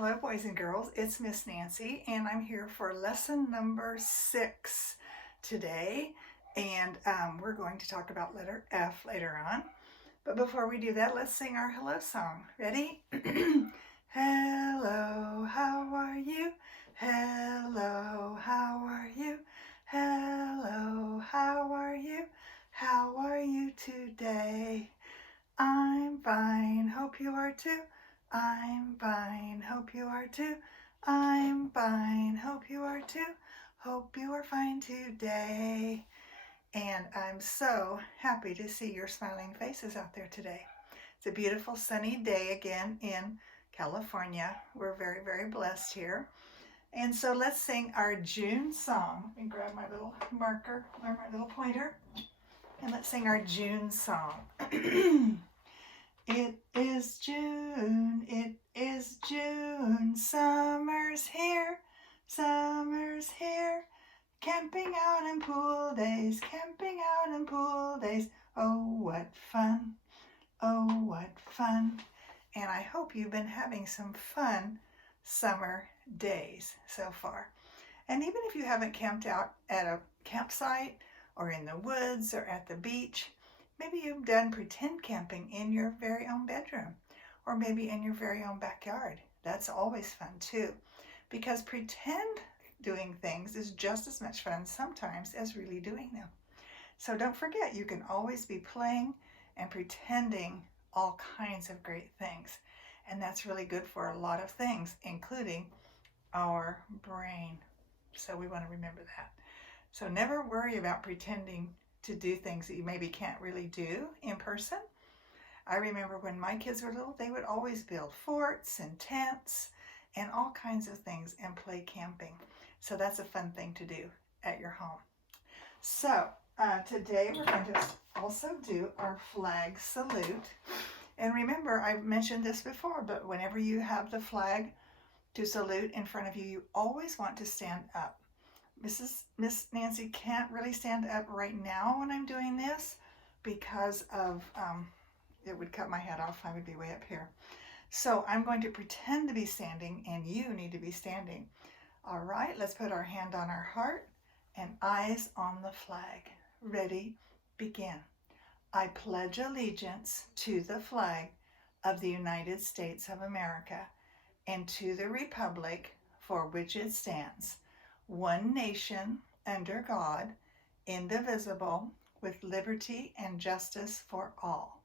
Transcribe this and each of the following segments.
Hello, boys and girls. It's Miss Nancy, and I'm here for lesson number 6 today. And we're going to talk about letter F later on. But before we do that, let's sing our hello song. Ready? Hello, how are you? Hello, how are you? Hello, how are you? How are you today? I'm fine, hope you are too. I'm fine, hope you are too. I'm fine, hope you are too. Hope you are fine today. And I'm so happy to see your smiling faces out there today. It's a beautiful sunny day again in California. We're very, very blessed here. And so let's sing our June song. Let me grab my little marker or my little pointer. And let's sing our June song. It is June, summer's here, camping out in pool days, oh what fun, oh what fun. And I hope you've been having some fun summer days so far. And even if you haven't camped out at a campsite or in the woods or at the beach, maybe you've done pretend camping in your very own bedroom or maybe in your very own backyard. That's always fun too, because pretend doing things is just as much fun sometimes as really doing them. So don't forget, you can always be playing and pretending all kinds of great things. And that's really good for a lot of things, including our brain. So we want to remember that. So never worry about pretending to do things that you maybe can't really do in person. I remember when my kids were little, they would always build forts and tents and all kinds of things and play camping. So that's a fun thing to do at your home. So today we're going to also do our flag salute. And remember, I've mentioned this before, but whenever you have the flag to salute in front of you, you always want to stand up. Miss Nancy can't really stand up right now when I'm doing this because of, it would cut my head off. I would be way up here. So I'm going to pretend to be standing and you need to be standing. All right, let's put our hand on our heart and eyes on the flag. Ready, begin. I pledge allegiance to the flag of the United States of America and to the republic for which it stands, one nation, under God, indivisible, with liberty and justice for all.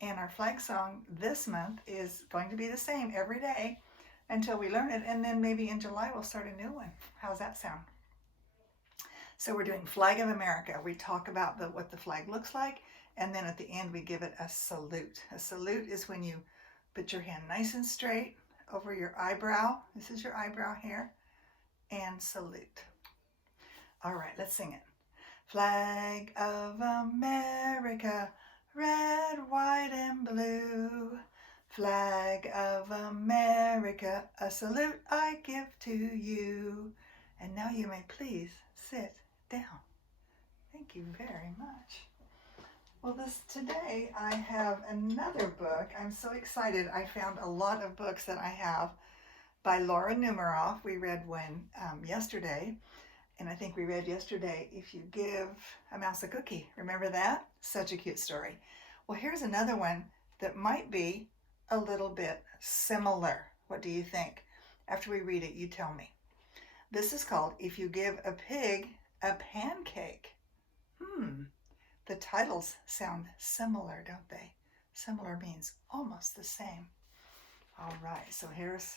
And our flag song this month is going to be the same every day until we learn it, and then maybe in July we'll start a new one. How's that sound? So we're doing Flag of America. We talk about what the flag looks like, and then at the end we give it a salute. A salute is when you put your hand nice and straight over your eyebrow. This is your eyebrow here. And salute. All right, let's sing it. Flag of America, red, white, and blue. Flag of America, a salute I give to you. And now you may please sit down. Thank you very much. Well, today I have another book. I'm so excited. I found a lot of books that I have by Laura Numeroff. We read one yesterday, and I think we read yesterday, If You Give a Mouse a Cookie. Remember that? Such a cute story. Well, here's another one that might be a little bit similar. What do you think? After we read it, you tell me. This is called If You Give a Pig a Pancake. The titles sound similar, don't they? Similar means almost the same. All right, so here's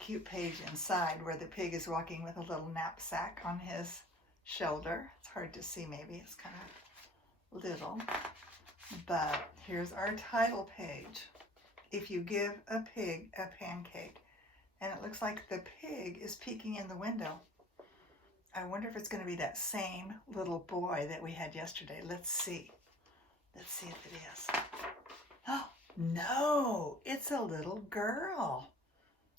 cute page inside where the pig is walking with a little knapsack on his shoulder. It's hard to see, maybe it's kind of little, but here's our title page. If you give a pig a pancake. And it looks like the pig is peeking in the window. I wonder if it's going to be that same little boy that we had yesterday. Let's see. Let's see if it is. Oh, no, it's a little girl.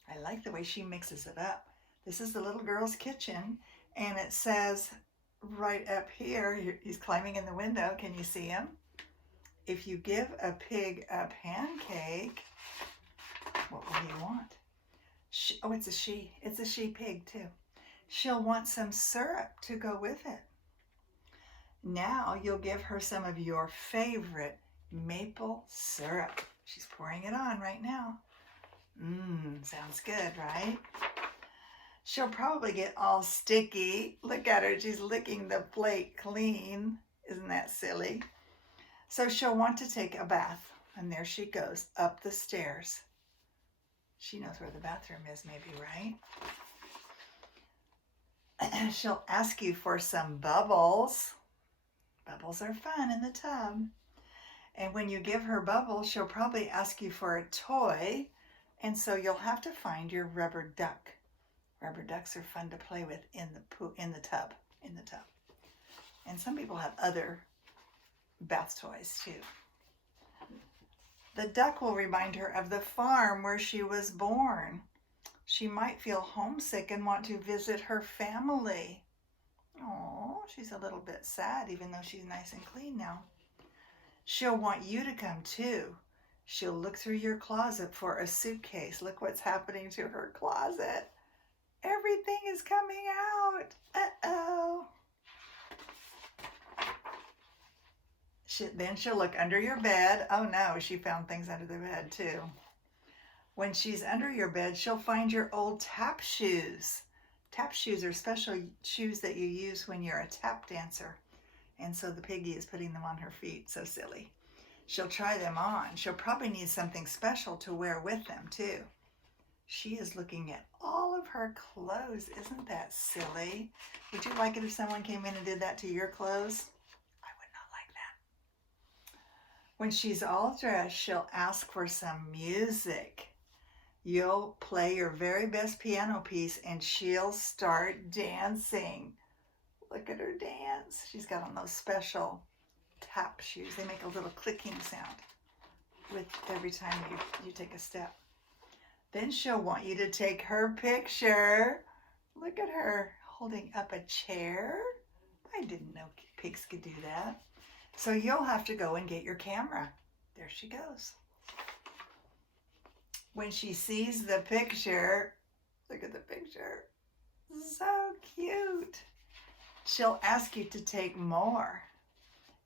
I like the way she mixes it up. This is the little girl's kitchen, and it says right up here, he's climbing in the window. Can you see him? If you give a pig a pancake, what will he want? Oh, it's a she. It's a she pig too. She'll want some syrup to go with it. Now you'll give her some of your favorite maple syrup. She's pouring it on right now. Sounds good, right? She'll probably get all sticky. Look at her, she's licking the plate clean. Isn't that silly? So she'll want to take a bath, and there she goes up the stairs. She knows where the bathroom is, maybe, right? She'll ask you for some bubbles. Bubbles are fun in the tub. And when you give her bubbles, she'll probably ask you for a toy. And so you'll have to find your rubber duck. Rubber ducks are fun to play with in the tub. And some people have other bath toys too. The duck will remind her of the farm where she was born. She might feel homesick and want to visit her family. Oh, she's a little bit sad, even though she's nice and clean now. She'll want you to come too. She'll look through your closet for a suitcase. Look what's happening to her closet. Everything is coming out. Uh-oh. Then she'll look under your bed. Oh no, she found things under the bed too. When she's under your bed, she'll find your old tap shoes. Tap shoes are special shoes that you use when you're a tap dancer. And so the piggy is putting them on her feet. So silly. She'll try them on. She'll probably need something special to wear with them too. She is looking at all of her clothes. Isn't that silly? Would you like it if someone came in and did that to your clothes? I would not like that. When she's all dressed, she'll ask for some music. You'll play your very best piano piece and she'll start dancing. Look at her dance. She's got on those special tap shoes. They make a little clicking sound with every time you take a step. Then she'll want you to take her picture. Look at her holding up a chair. I didn't know pigs could do that. So you'll have to go and get your camera. There she goes. When she sees the picture, look at the picture. So cute. She'll ask you to take more.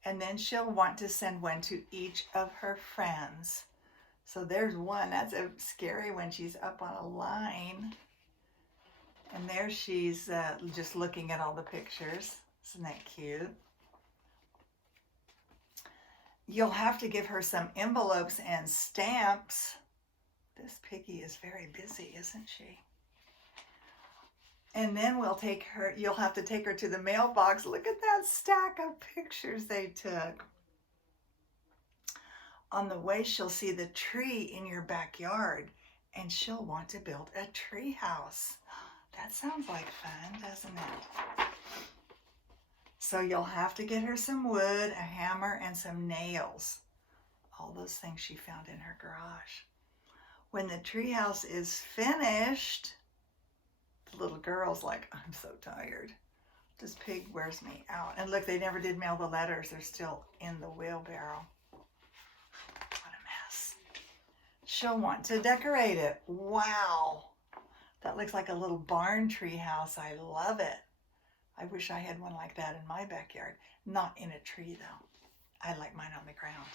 And then she'll want to send one to each of her friends. So there's one. That's a scary when she's up on a line. And there she's just looking at all the pictures. Isn't that cute? You'll have to give her some envelopes and stamps. This piggy is very busy, isn't she? And then you'll have to take her to the mailbox. Look at that stack of pictures they took. On the way, she'll see the tree in your backyard, and she'll want to build a tree house. That sounds like fun, doesn't it? So you'll have to get her some wood, a hammer, and some nails. All those things she found in her garage. When the tree house is finished, the little girl's like, I'm so tired. This pig wears me out. And look, they never did mail the letters. They're still in the wheelbarrow. What a mess. She'll want to decorate it. Wow. That looks like a little barn tree house. I love it. I wish I had one like that in my backyard. Not in a tree, though. I like mine on the ground.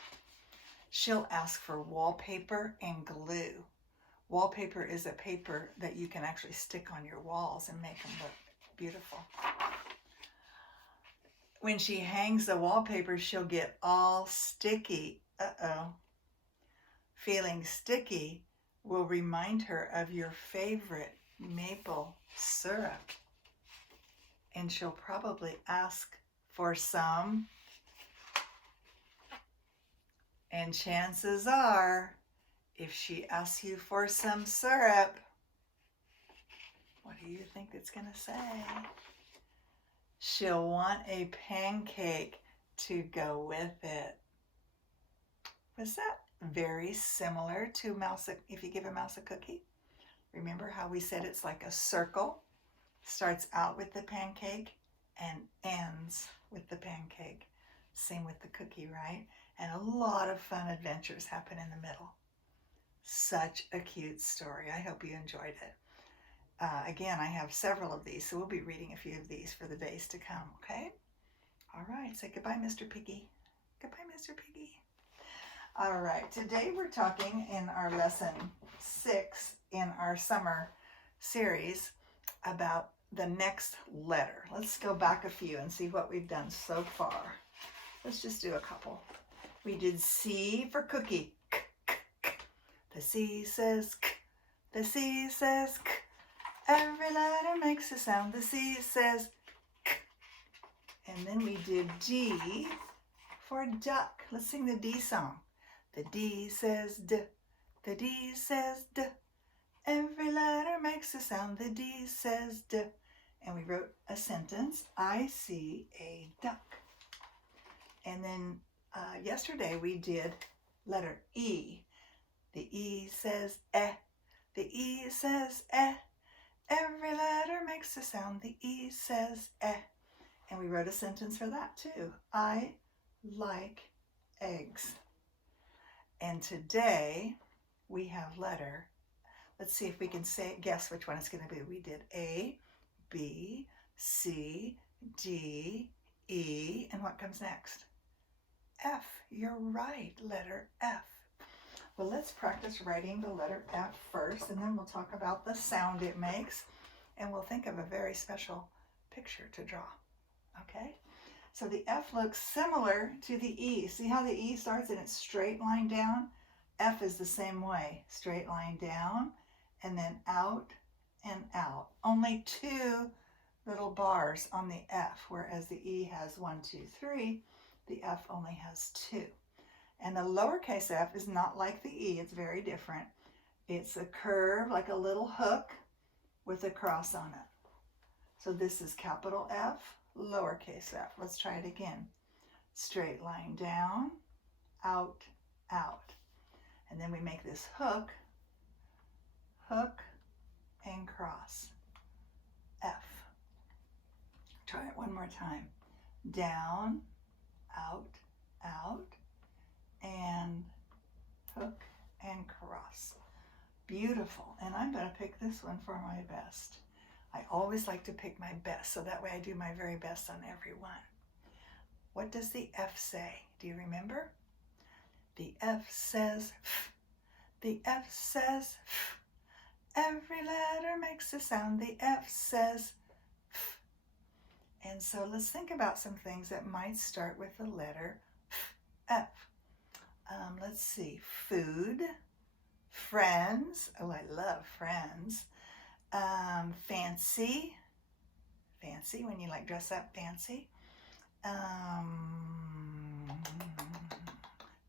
She'll ask for wallpaper and glue. Wallpaper is a paper that you can actually stick on your walls and make them look beautiful. When she hangs the wallpaper, she'll get all sticky. Uh-oh. Feeling sticky will remind her of your favorite maple syrup. And she'll probably ask for some. And chances are, if she asks you for some syrup, what do you think it's going to say? She'll want a pancake to go with it. Was that very similar to if you give a mouse a cookie? Remember how we said it's like a circle? Starts out with the pancake and ends with the pancake. Same with the cookie, right? And a lot of fun adventures happen in the middle. Such a cute story. I hope you enjoyed it. Again, I have several of these, so we'll be reading a few of these for the days to come, okay? All right, say goodbye, Mr. Piggy. Goodbye, Mr. Piggy. All right, today we're talking in our lesson 6 in our summer series about the next letter. Let's go back a few and see what we've done so far. Let's just do a couple. We did C for cookie. K, k, k. The C says K. The C says K. Every letter makes a sound. The C says K. And then we did D for duck. Let's sing the D song. The D says D. The D says D. Every letter makes a sound. The D says D. And we wrote a sentence. I see a duck. And then yesterday we did letter E. The E says eh. The E says eh. Every letter makes a sound. The E says eh. And we wrote a sentence for that too. I like eggs. And today we have letter. Let's see if we can guess which one it's going to be. We did A, B, C, D, E, and what comes next? F. You're right, letter F. Well, let's practice writing the letter F first, and then we'll talk about the sound it makes, and we'll think of a very special picture to draw, okay? So the F looks similar to the E. See how the E starts and it's straight line down? F is the same way, straight line down, and then out and out. Only 2 little bars on the F, whereas the E has 1, 2, 3. The F only has 2. And the lowercase f is not like the E. It's very different. It's a curve, like a little hook with a cross on it. So this is capital F, lowercase f. Let's try it again. Straight line down, out, out. And then we make this hook, hook, and cross. F. Try it one more time. Down, out, out, and hook and cross. Beautiful. And I'm going to pick this one for my best. I always like to pick my best, so that way I do my very best on every one. What does the F say? Do you remember? The F says F. The F says F. Every letter makes a sound. The F says F. And so let's think about some things that might start with the letter F. Let's see. Food. Friends. Oh, I love friends. Fancy. Fancy, when you like dress up fancy.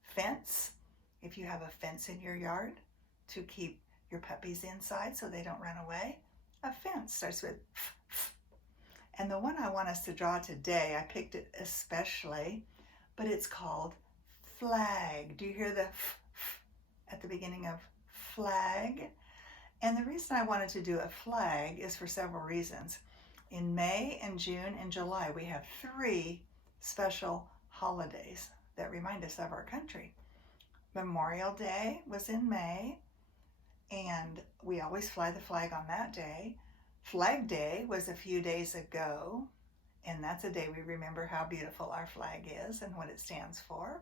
Fence. If you have a fence in your yard to keep your puppies inside so they don't run away. A fence starts with F, F. And the one I want us to draw today, I picked it especially, but it's called flag. Do you hear the F, F at the beginning of flag? And the reason I wanted to do a flag is for several reasons. In May and June and July, we have 3 special holidays that remind us of our country. Memorial Day was in May, and we always fly the flag on that day. Flag Day was a few days ago, and that's a day we remember how beautiful our flag is and what it stands for.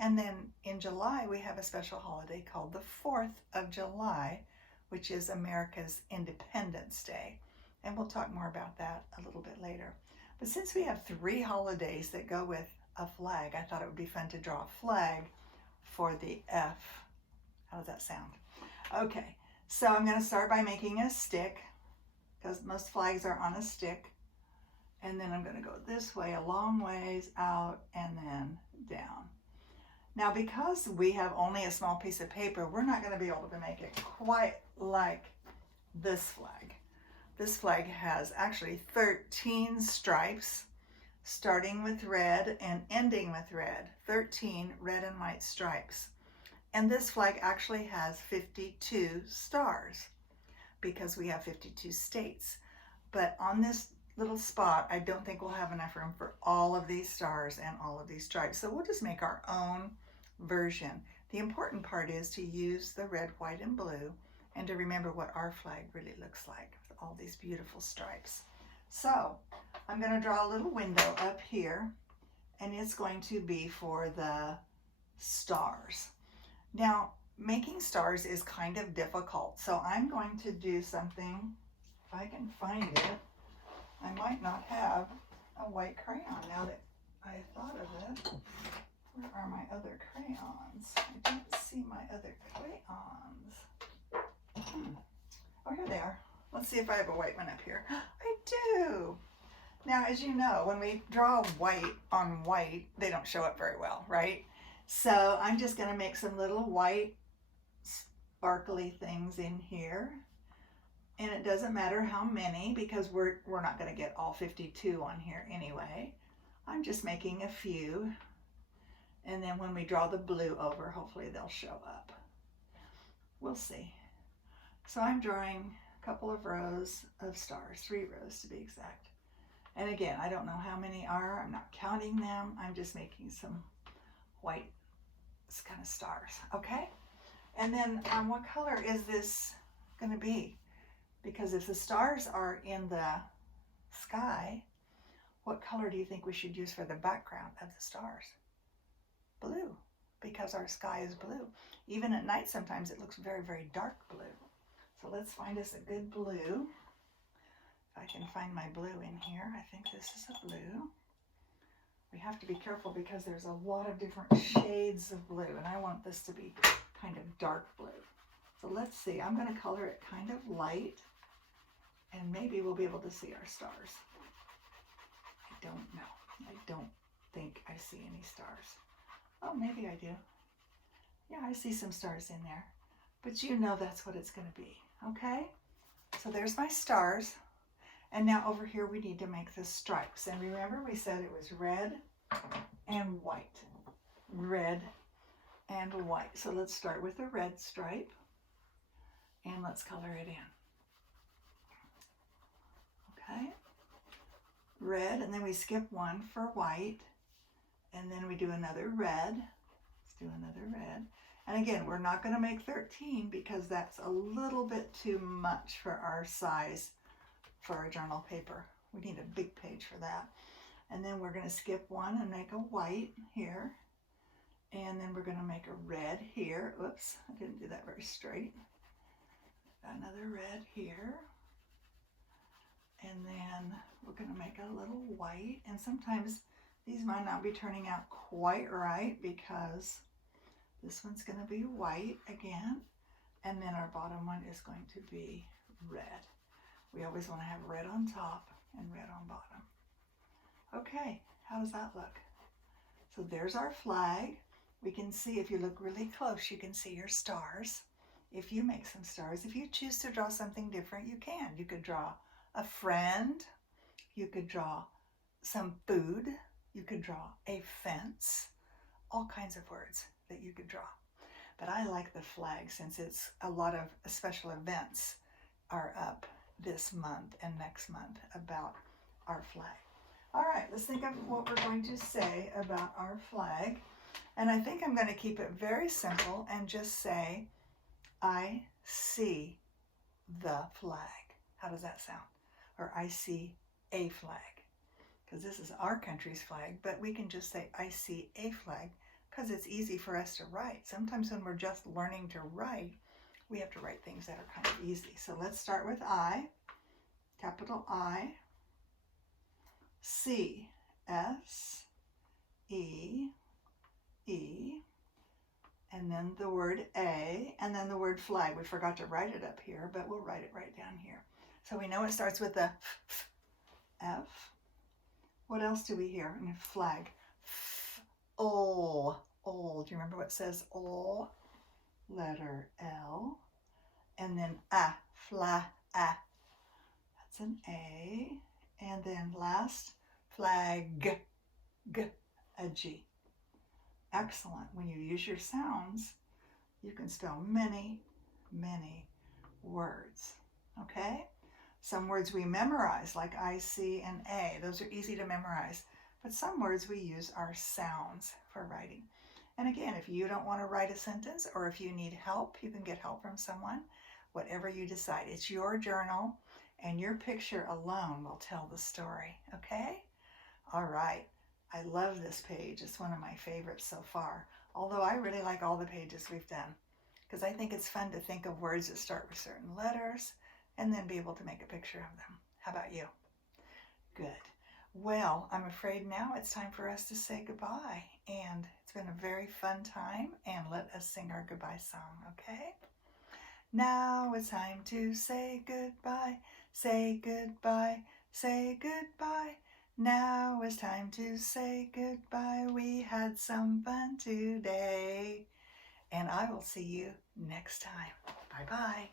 And then in July, we have a special holiday called the 4th of July, which is America's Independence Day. And we'll talk more about that a little bit later. But since we have 3 holidays that go with a flag, I thought it would be fun to draw a flag for the F. How does that sound? Okay, so I'm going to start by making a stick, because most flags are on a stick. And then I'm going to go this way, a long ways out, and then down. Now, because we have only a small piece of paper, we're not going to be able to make it quite like this flag. This flag has actually 13 stripes, starting with red and ending with red. 13 red and white stripes. And this flag actually has 52 stars because we have 52 states. But on this little spot, I don't think we'll have enough room for all of these stars and all of these stripes. So we'll just make our own version. The important part is to use the red, white, and blue and to remember what our flag really looks like with all these beautiful stripes. So I'm going to draw a little window up here, and it's going to be for the stars. Now, making stars is kind of difficult, so I'm going to do something, if I can find it. I might not have a white crayon now that I thought of it. Where are my other crayons? I don't see my other crayons. Oh, here they are. Let's see if I have a white one up here. I do. Now, as you know, when we draw white on white, they don't show up very well, right? So I'm just going to make some little white sparkly things in here. And it doesn't matter how many, because we're not going to get all 52 on here anyway. I'm just making a few. And then when we draw the blue over, hopefully they'll show up. We'll see. So I'm drawing a couple of rows of stars, 3 rows to be exact. And again, I don't know how many are. I'm not counting them. I'm just making some white kind of stars, okay? And then what color is this going to be? Because if the stars are in the sky, what color do you think we should use for the background of the stars? Blue, because our sky is blue. Even at night, sometimes it looks very, very dark blue. So let's find us a good blue. If I can find my blue in here, I think this is a blue. We have to be careful because there's a lot of different shades of blue, and I want this to be kind of dark blue. So let's see, I'm going to color it kind of light, and maybe we'll be able to see our stars. I don't know. I don't think I see any stars. Oh, maybe I do. Yeah, I see some stars in there. But you know that's what it's going to be, okay? So there's my stars. And now over here we need to make the stripes. And remember we said it was red and white. Red and white. So let's start with the red stripe. And let's color it in. Okay? Red, and then we skip one for white. And then we do another red. Let's do another red. And again, we're not going to make 13 because that's a little bit too much for our size for our journal paper. We need a big page for that. And then we're going to skip one and make a white here. And then we're going to make a red here. Oops, I didn't do that very straight. Another red here. And then we're going to make a little white. And sometimes these might not be turning out quite right because this one's going to be white again. And then our bottom one is going to be red. We always want to have red on top and red on bottom. Okay, how does that look? So there's our flag. We can see, if you look really close, you can see your stars. If you make some stars, if you choose to draw something different, you can. You could draw a friend. You could draw some food. You could draw a fence. All kinds of words that you could draw. But I like the flag since it's a lot of special events are up this month and next month about our flag. All right, let's think of what we're going to say about our flag. And I think I'm going to keep it very simple and just say, I see the flag. How does that sound? Or I see a flag. Because this is our country's flag, but we can just say, I see a flag, because it's easy for us to write. Sometimes when we're just learning to write, we have to write things that are kind of easy. So let's start with I, capital I, C, S, E, E, and then the word A, and then the word flag. We forgot to write it up here, but we'll write it right down here. So we know it starts with a F. What else do we hear in flag? O. O. Do you remember what says O? Letter L. And then A. Fla. A. That's an A. And then last, flag. G. A G. Excellent. When you use your sounds, you can spell many, many words. Okay? Some words we memorize, like I, C, and A. Those are easy to memorize. But some words we use our sounds for writing. And again, if you don't want to write a sentence or if you need help, you can get help from someone. Whatever you decide, it's your journal and your picture alone will tell the story, okay? All right. I love this page. It's one of my favorites so far, although I really like all the pages we've done because I think it's fun to think of words that start with certain letters and then be able to make a picture of them. How about you? Good. Well, I'm afraid now it's time for us to say goodbye, and it's been a very fun time, and let us sing our goodbye song, okay? Now it's time to say goodbye, say goodbye, say goodbye. Now it's time to say goodbye. We had some fun today. And I will see you next time. Bye-bye.